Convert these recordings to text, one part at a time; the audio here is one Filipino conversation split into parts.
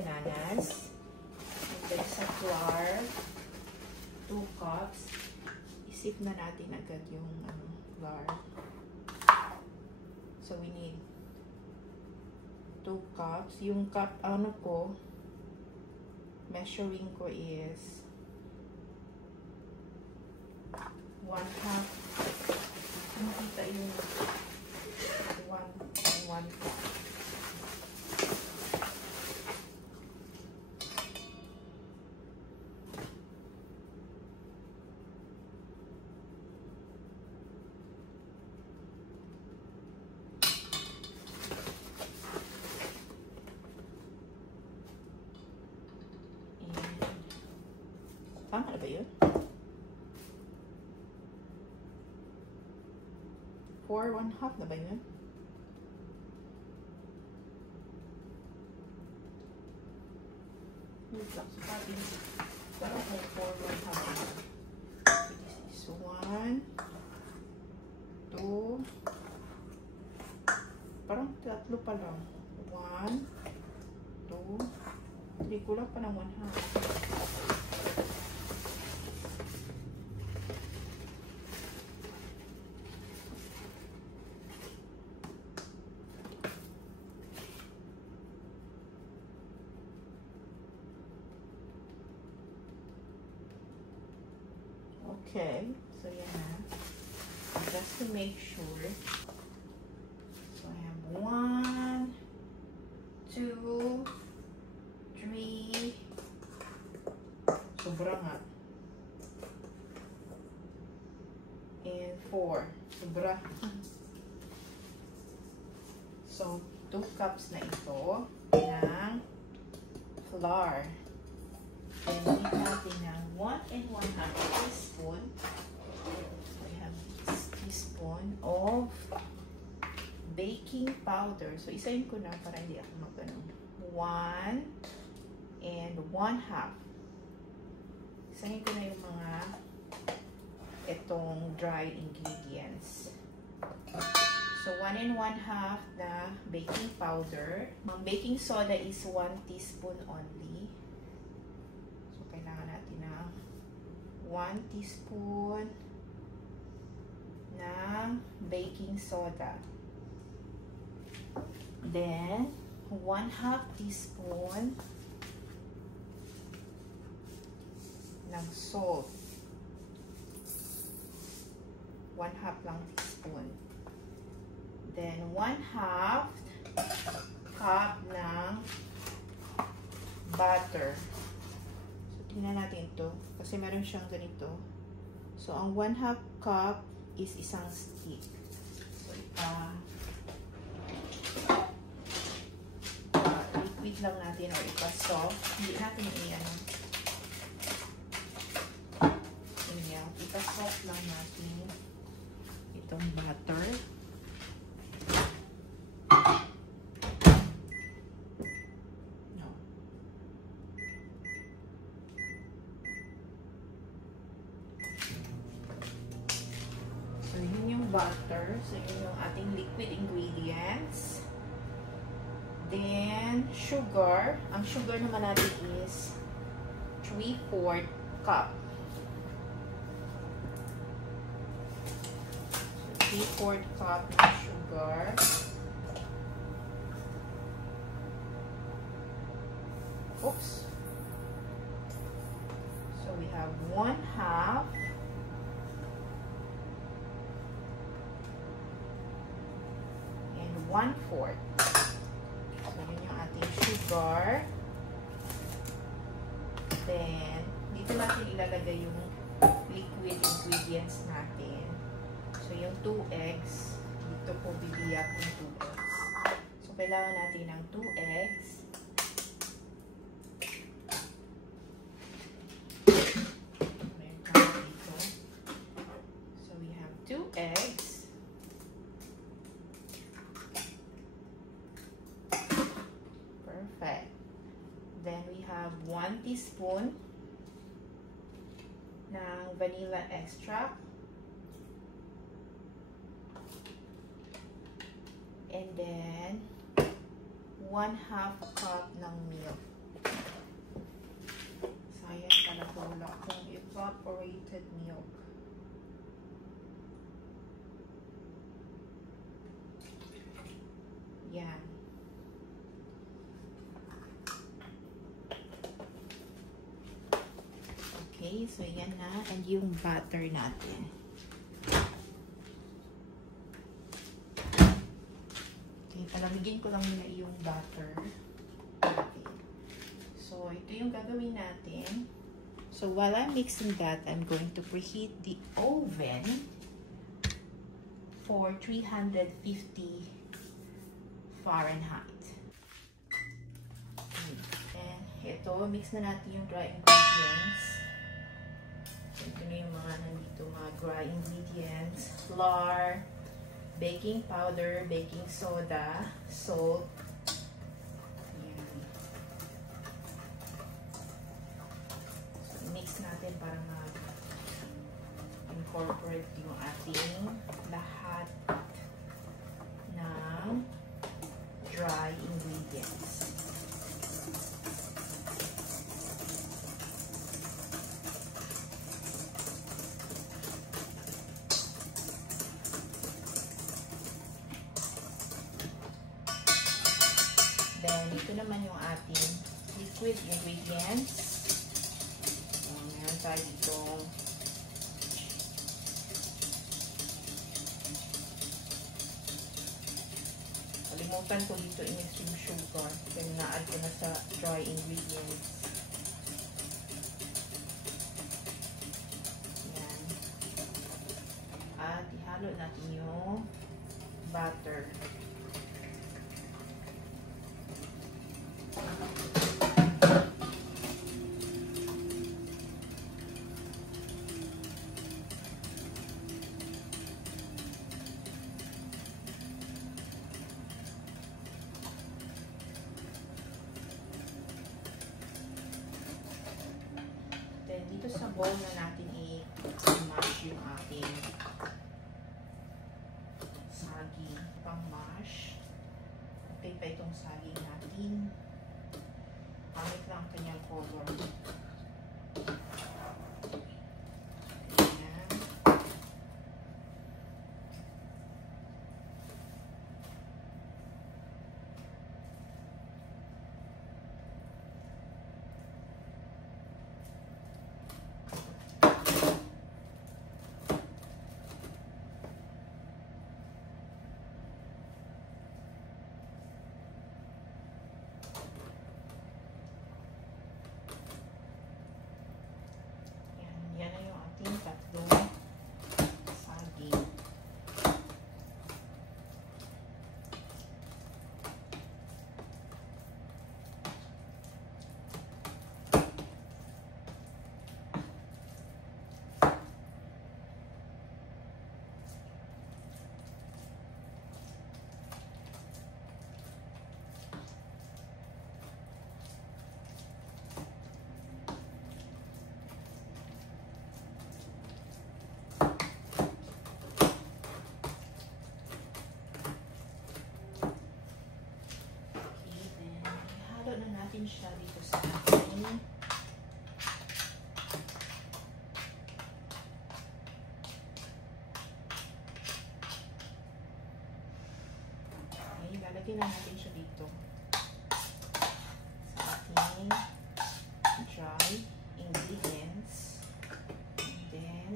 bananas. And then sa flour, 2 cups. Isip na natin agad yung flour. So we need 2 cups. Yung cup, ko, measuring ko is 1/2. Nakita yung 1 cup. Tama na ba yun? 4 1/2 na ba yun? Wait lang. So, parang 4 1/2. This is 1, 2, parang 3 pa lang. 1, 2, 3. Kulang pa ng 1/2. Okay, so yan na. Just to make sure. So I have 1, 2, 3. Sobra nga. And 4. Sobra. So, 2 cups na ito ng flour. And need natin ng 1 1/2 teaspoon. We have this teaspoon of baking powder. So, isayin ko na para hindi ako magano. 1 1/2. Isayin ko na yung mga itong dry ingredients. So, 1 1/2 na baking powder. Ang baking soda is 1 teaspoon only. 1 teaspoon ng baking soda. Then, 1/2 teaspoon ng salt. 1/2 lang teaspoon. Then, 1/2 cup ng butter. Tingnan natin ito. Kasi meron siyang ganito. So, ang 1/2 cup is isang stick. So, liquid lang natin or ipa-soft. Hindi natin iyan. Ipa-soft lang natin itong butter. Butter. So, yun yung ating liquid ingredients. Then, sugar. Ang sugar naman natin is 3/4 cup. So, 3/4 cup ng sugar. Oops. So, we have 1/2 1/4. So, yun yung ating sugar. Then, dito natin ilalagay yung liquid ingredients natin. So, yung 2 eggs, dito po bibiyak yung 2 eggs. So, kailangan natin ng 2 eggs. Meron tayo dito. So, we have 2 eggs. Then, we have 1 teaspoon ng vanilla extract. And then, 1/2 cup ng milk. wala akong evaporated milk. Yan. Okay, so yan na. And yung butter natin. Okay, palamigin ko lang muna yung butter. Okay. So, ito yung gagawin natin. So, while I'm mixing that, I'm going to preheat the oven for 350 Fahrenheit. And ito, mix na natin yung dry ingredients. Ito na yung mga nandito, mga dry ingredients. Flour, baking powder, baking soda, salt. Yan. So, mix natin para ma-incorporate yung ating lahat ng dry ingredients. Then, ito naman yung ating liquid ingredients. So, meron tayo ditong kalimutan ko dito i-mix yung sugar. Then, na-add ko na sa dry ingredients. Yan. At ihalo natin yung butter. Then, dito sa bowl na natin i-mash yung ating saging. Pang-mash. Okay pa itong saging natin. Pangit lang ang kanyang color. Ayan. Yan na yung ating tatlong saging. Siya dito sa ating okay, lalagyan na natin siya dito sa ating dry ingredients. And then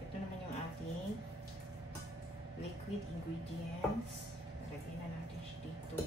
ito naman yung ating liquid ingredients. Lalagyan na natin siya dito.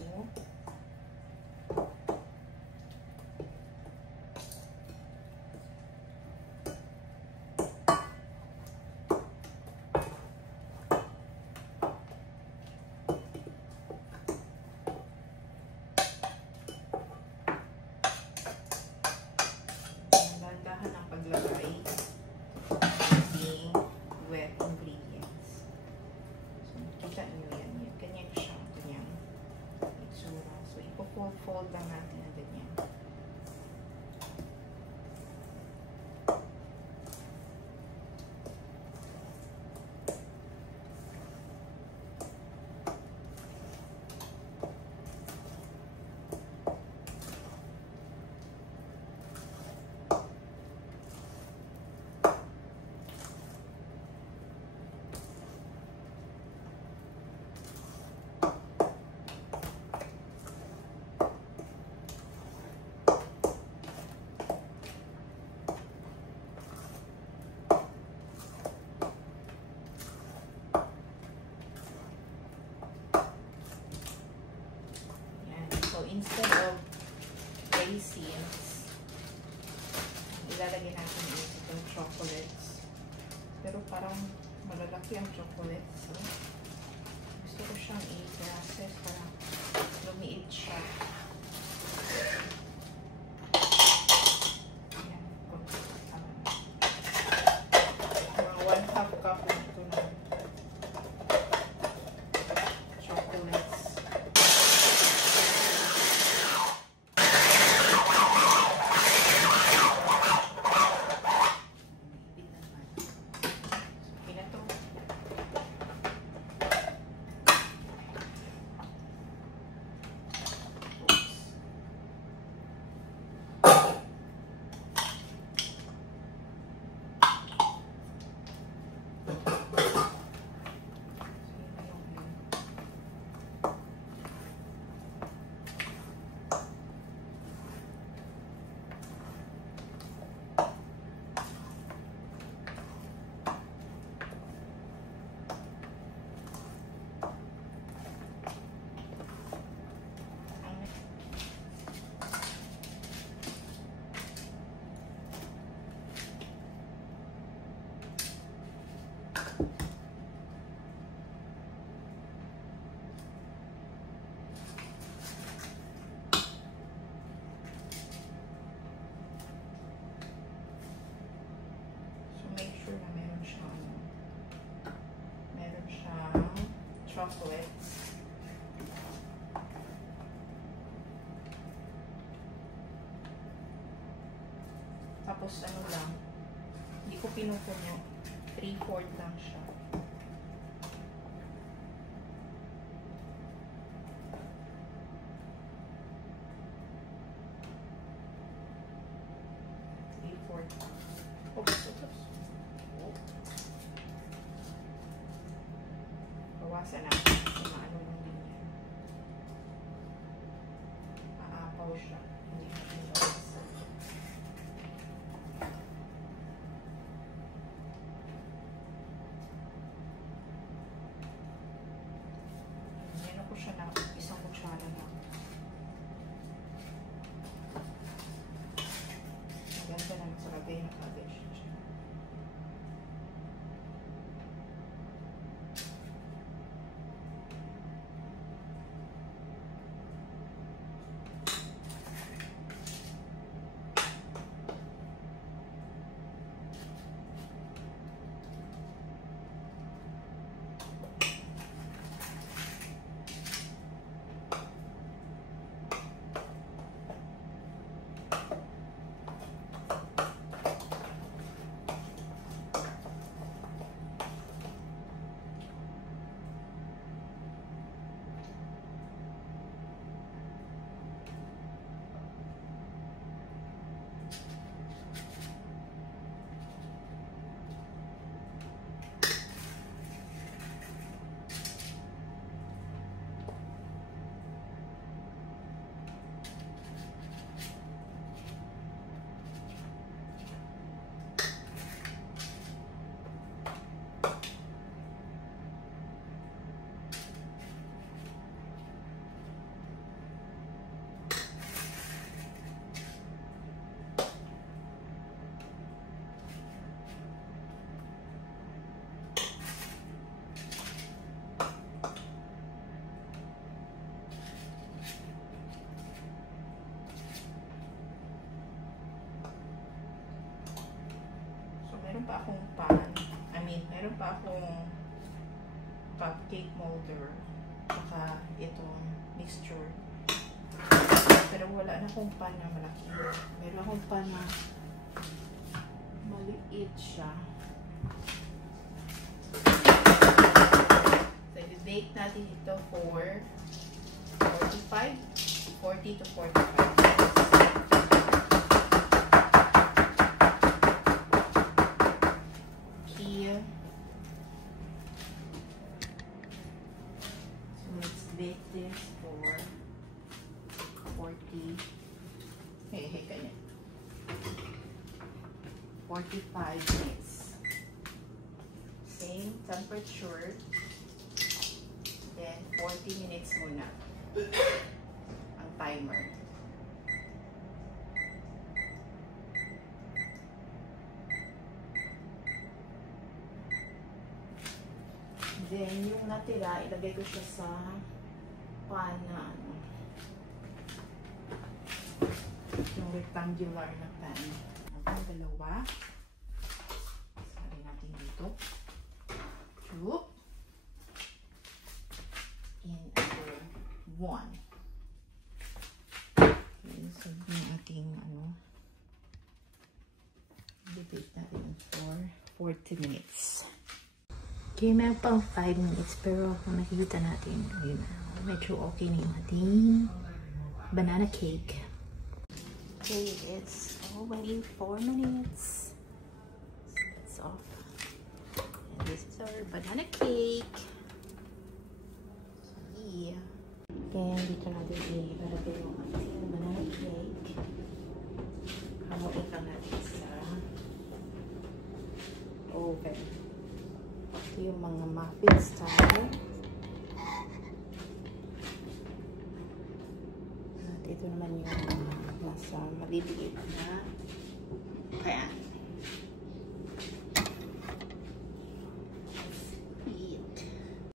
ilalagay natin itong chocolates. Pero parang malalaki ang chocolates. So, gusto ko siyang i-process para lumiit siya. Ayan. Mga 1/2 cup lang ito na chocolates. Chocolates. Tapos ano lang, hindi ko pinupuno, 3/4 lang siya. Bawasan natin kasi maano lang din yan. Maapaw siya. Hindi natin bawasan. Meron ko siya na isang kutsara lang. Maganda lang sa lagay na kagad siya. Meron pa akong meron pa akong cupcake molder saka itong mixture, pero wala na akong pan na malaki. Meron akong pan na maliit siya. So i-bake natin ito for 40 to 45. Bake this for 45 minutes. Same temperature. Then 40 minutes muna ang timer. Then, yung natira, ilagay ko siya sa pan na ano. Yung rectangular na pan. Ang dalawa. Sabi natin dito. 2. And other 1. Okay, so yung ating ano. I-bake natin for 40 minutes. Okay, meron pang 5 minutes pero kung nakikita natin, yun, medyo okay na yung ating banana cake. Okay, it's already 4 minutes. So it's off. And this is our banana cake. Yeah. And dito natin ilalagay yung ating banana cake. Hamuin lang natin sa oven. Ito yung mga muffin style. At ito naman yung nasa maliliit na pan.